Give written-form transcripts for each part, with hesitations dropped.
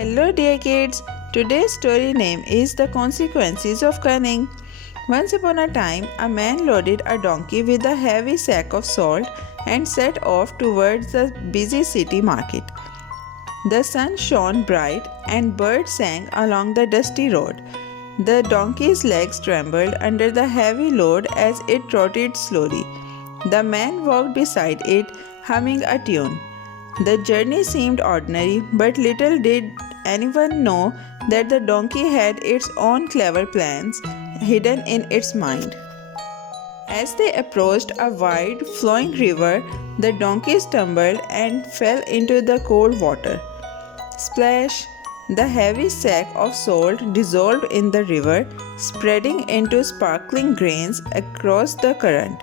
Hello, dear kids. Today's story name is The Consequences of Cunning. Once upon a time, a man loaded a donkey with a heavy sack of salt and set off towards the busy city market. The sun shone bright and birds sang along the dusty road. The donkey's legs trembled under the heavy load as it trotted slowly. The man walked beside it, humming a tune. The journey seemed ordinary, but little did anyone know that the donkey had its own clever plans hidden in its mind. As they approached a wide, flowing river, the donkey stumbled and fell into the cold water. Splash! The heavy sack of salt dissolved in the river, spreading into sparkling grains across the current.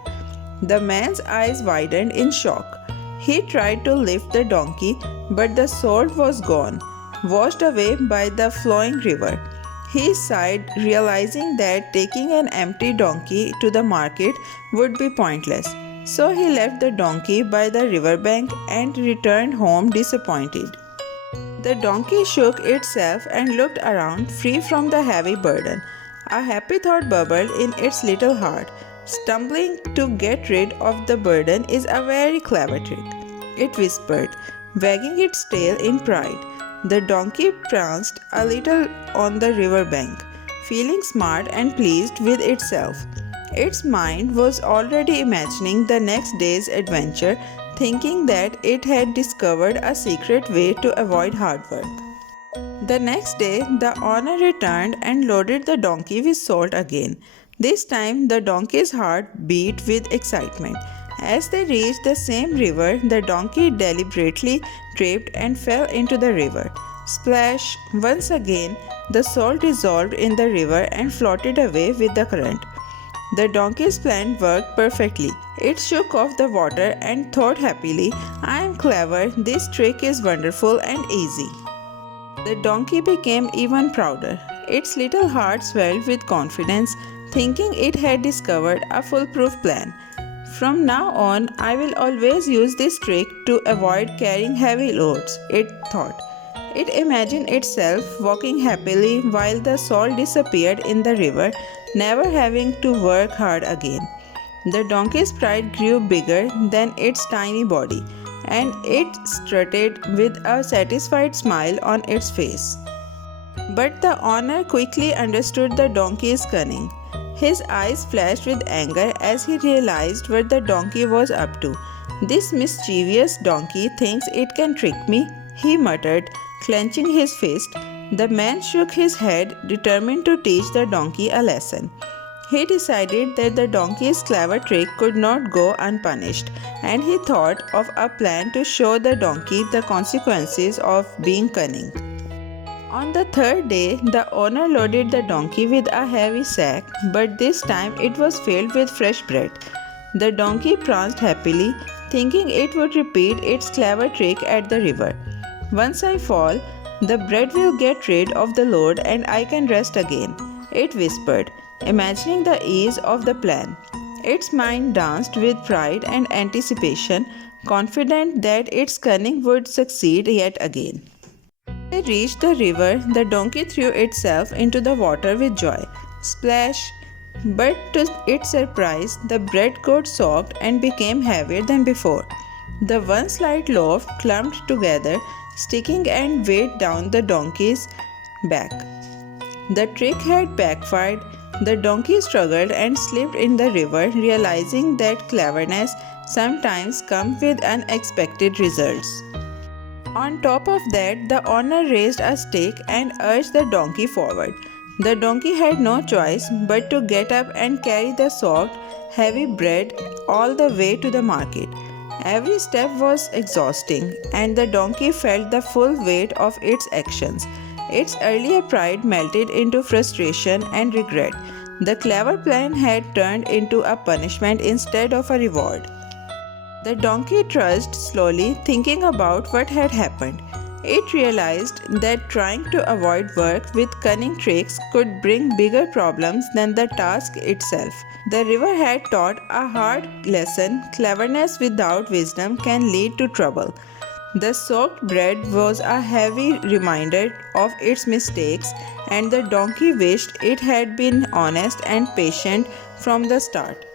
The man's eyes widened in shock. He tried to lift the donkey, but the salt was gone, washed away by the flowing river. He sighed, realizing that taking an empty donkey to the market would be pointless. So he left the donkey by the riverbank and returned home disappointed. The donkey shook itself and looked around, free from the heavy burden. A happy thought bubbled in its little heart. Stumbling to get rid of the burden is a very clever trick, it whispered, wagging its tail in pride. The donkey pranced a little on the river bank, feeling smart and pleased with itself. Its mind was already imagining the next day's adventure, thinking that it had discovered a secret way to avoid hard work. The next day, the owner returned and loaded the donkey with salt again. This time, the donkey's heart beat with excitement. As they reached the same river, the donkey deliberately tripped and fell into the river. Splash! Once again, the salt dissolved in the river and floated away with the current. The donkey's plan worked perfectly. It shook off the water and thought happily, "I am clever, this trick is wonderful and easy." The donkey became even prouder. Its little heart swelled with confidence, thinking it had discovered a foolproof plan. "From now on, I will always use this trick to avoid carrying heavy loads," it thought. It imagined itself walking happily while the salt disappeared in the river, never having to work hard again. The donkey's pride grew bigger than its tiny body, and it strutted with a satisfied smile on its face. But the owner quickly understood the donkey's cunning. His eyes flashed with anger as he realized what the donkey was up to. "This mischievous donkey thinks it can trick me," he muttered, clenching his fist. The man shook his head, determined to teach the donkey a lesson. He decided that the donkey's clever trick could not go unpunished, and he thought of a plan to show the donkey the consequences of being cunning. On the third day, the owner loaded the donkey with a heavy sack, but this time it was filled with fresh bread. The donkey pranced happily, thinking it would repeat its clever trick at the river. "Once I fall, the bread will get rid of the load and I can rest again," it whispered, imagining the ease of the plan. Its mind danced with pride and anticipation, confident that its cunning would succeed yet again. When they reached the river, the donkey threw itself into the water with joy. Splash! But to its surprise, the bread got soaked and became heavier than before. The once light loaf clumped together, sticking and weighed down the donkey's back. The trick had backfired. The donkey struggled and slipped in the river, realizing that cleverness sometimes comes with unexpected results. On top of that, the owner raised a stick and urged the donkey forward. The donkey had no choice but to get up and carry the soaked, heavy bread all the way to the market. Every step was exhausting, and the donkey felt the full weight of its actions. Its earlier pride melted into frustration and regret. The clever plan had turned into a punishment instead of a reward. The donkey trudged slowly, thinking about what had happened. It realized that trying to avoid work with cunning tricks could bring bigger problems than the task itself. The river had taught a hard lesson: cleverness without wisdom can lead to trouble. The soaked bread was a heavy reminder of its mistakes, and the donkey wished it had been honest and patient from the start.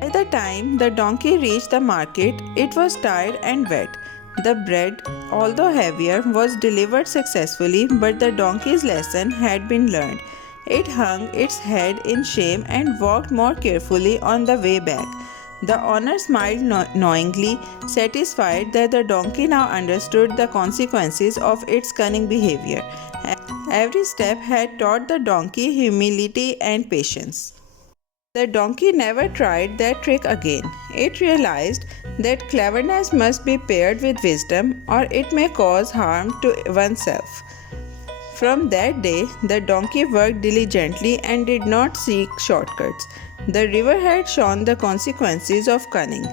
By the time the donkey reached the market, it was tired and wet. The bread, although heavier, was delivered successfully, but the donkey's lesson had been learned. It hung its head in shame and walked more carefully on the way back. The owner smiled knowingly, satisfied that the donkey now understood the consequences of its cunning behavior. Every step had taught the donkey humility and patience. The donkey never tried that trick again. It realized that cleverness must be paired with wisdom, or it may cause harm to oneself. From that day, the donkey worked diligently and did not seek shortcuts. The river had shown the consequences of cunning.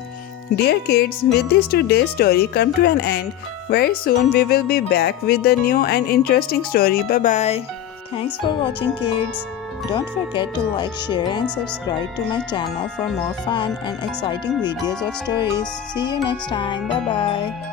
Dear kids, with this today's story come to an end. Very soon we will be back with a new and interesting story. Bye bye. Thanks for watching, kids. Don't forget to like, share and subscribe to my channel for more fun and exciting videos of stories. See you next time. Bye bye.